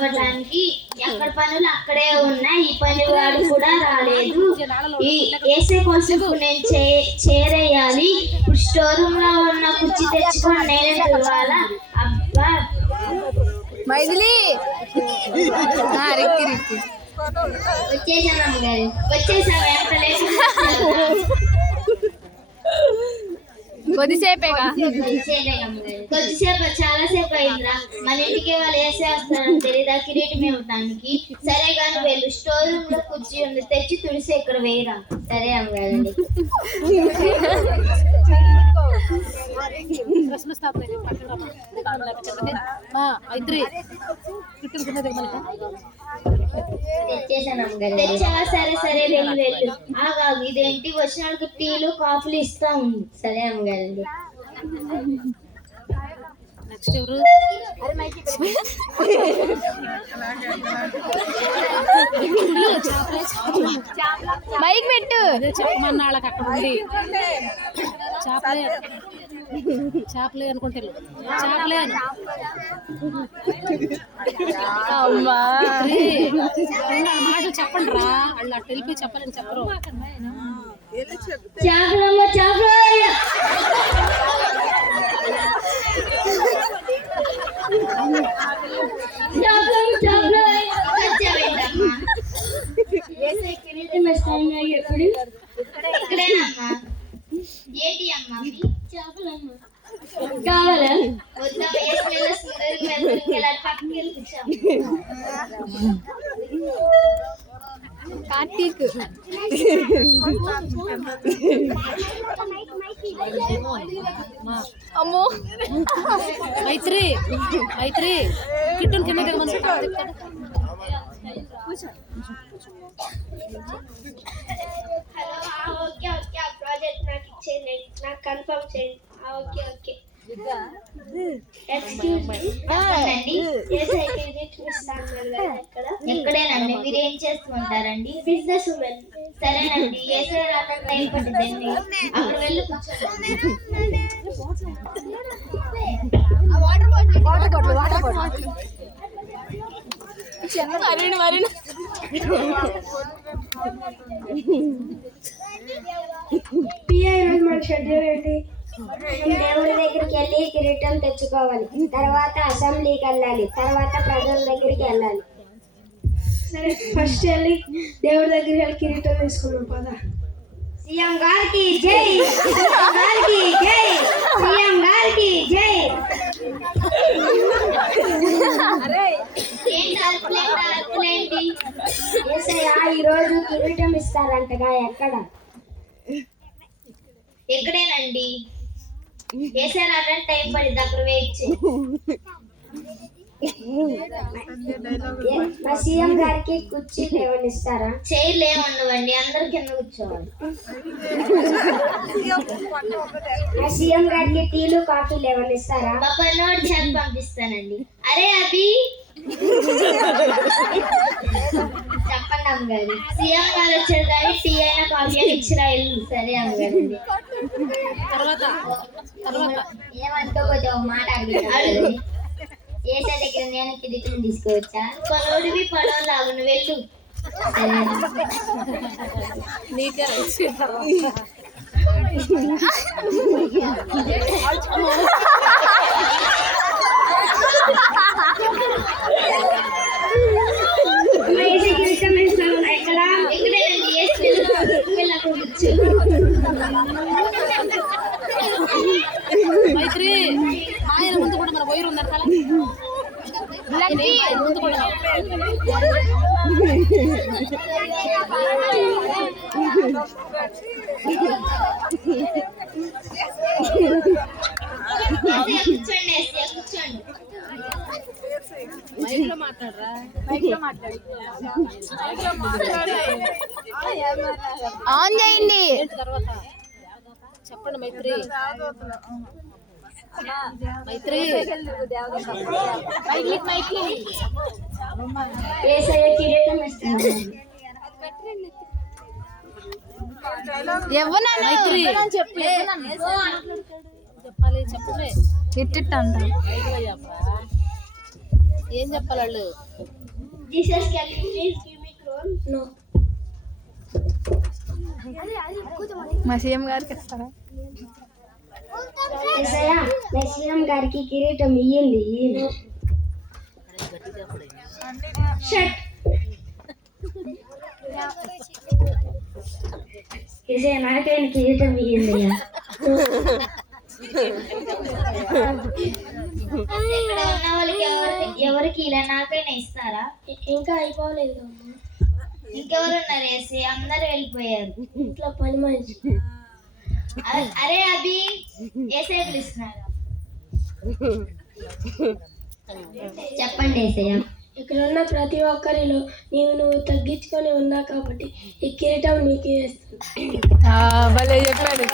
ఇవ్వడానికి ఎక్కడ పనులు అక్కడే ఉన్నాయి. ఈ పని వాడు కూడా రాలేదు. ఈ ఏసే కోసం నేను చేరేయాలి. ఇప్పుడు స్టోర్ రూమ్ లో ఉన్న కుర్చీ తెచ్చుకొని నేనే తుడవాలా. అబ్బా మైథిలి వచ్చేసాను అమ్మగారు, వచ్చేసాను. ఎంత లేదు కొద్దిసేపేగా, కొద్దిసేపు చాలాసేపు అయిందిరా. మన ఇంటికి వాళ్ళు వేసేస్తారని తెలీదా కిరీటం ఇవ్వడానికి. సరే గాని వెళ్ళు, స్టోర్ రూమ్ లో కుర్చీ ఉంది, తెచ్చి తుడిసి ఇక్కడ వేయరా. సరే అమ్మగారండి. తెచ్చావా? సరే సరే వెళ్ళు వెళ్ళు. ఆగాగు, ఇదేంటి వచ్చిన వాళ్ళకి టీలు కాఫీలు ఇస్తా ఉంది. సరే అమ్మగారండి. మైక్ పెట్టు. చెప్పమన్న వాళ్ళకి అక్కడ ఉంది. చేపలే అనుకుంటారు, చేపలే అని. అమ్మా మాటలు చెప్పండి రా. వాళ్ళు అటు వెళ్ళిపోయి చెప్పాలని చెప్పరు. చేపలమ్మ చేపల ఏంటి అమ్మా? చేపలమ్మ కావాలా? వద్దా, కార్తీక్ అమ్మో మైత్రి మైత్రి కిట్టుని కింద దిగమని. హలో, ఓకే ఓకే, ఆ ప్రాజెక్ట్ నాకు ఇచ్చేయండి, నాకు కన్ఫర్మ్ చేయండి. Okay okay. ఎక్కడేనండి? మీరు ఏం చేస్తుంటారండి? Business women. సరేనండి, ఏసే రావడం టైం పడుతుంది, అక్కడ వెళ్ళి షెడ్యూల్ ఏంటి? దేవుడి దగ్గరికి వెళ్ళి కిరీటం తెచ్చుకోవాలి, తర్వాత అసెంబ్లీకి వెళ్ళాలి, తర్వాత ప్రజల దగ్గరికి వెళ్ళాలి. సరే, ఫస్ట్ వెళ్ళి దేవుడి దగ్గరికి వెళ్ళి కిరీటం తీసుకున్నాం పద. సీఎం గారికి జై, సీఎం గారికి జై, సీఎం గారికి జై. ఏంటి ఈరోజు కిరీటం ఇస్తారంటగా, ఎక్కడ? ఎక్కడేనండి? వేసారు అటెండ్ టైం పడింది, అక్కడ వెయిట్ చేయి. మా సీఎం గారికి కుర్చీలు ఏమన్నా ఇస్తారా? చైర్లు ఏమన్నవండి, అందరు కింద కూర్చోవాలి. మా సీఎం గారికి టీలు కాఫీలు ఏమన్నా ఇస్తారా? మా పన్నోడు చేత పంపిస్తానండి. అరే అభి, చెప్పండి అమ్మగారు. సీఎం గారు వచ్చారు కానీ టీ అయినా కాఫీ అయినా ఇచ్చిరా ఇల్లు. సరే అమ్మగారు. ఏమనుకోకపోతే ఒక మాట అడుగు. ఏసా దగ్గర నేను కిరీటం తీసుకోవచ్చా? పడోడివి పడవ లాగును, వెళ్ళు. మైత్రి ఆయన ముందు కూడా మన వైరు ఉన్నారు కదా, ముందు కూడా కూర్చోండి. మైక్ లో మాట్లాడరా, ఆన్ చేయండి. తర్వాత చెప్పండి మైత్రి. మైత్రి చెప్పాలి చెప్పలే. ఇట్టిట్ట అంట ఏం చెప్పాలి వాళ్ళు? Jesus can you please give me crown? No. మా సీఎం గారికి ఇస్తారా? యేసయ్యా మెస్సియం గారికి కిరీటం ఇయ్యండి. షట్. యేసయ్యా నాకైనా కిరీటం ఇయ్యండి. ఇక్కడ ఉన్న వాళ్ళకి ఎవరికి ఇలా నాకైనా ఇస్తారా? ఇంకా అయిపోలేదు. ఇంకెవరు ఉన్నారు? వేసి అందరు వెళ్ళిపోయారు. ఇంట్లో పని మనిషి. అరే అభి ఏసై పిలుస్తున్నారు. చెప్పండి ఏసయ్య. ఇక్కడ ఉన్న ప్రతి ఒక్కరిలో నువ్వు తగ్గించుకొని ఉన్నావు కాబట్టి ఈ కిరీటం నీకే వేస్తాను. భలే చెప్పాడు.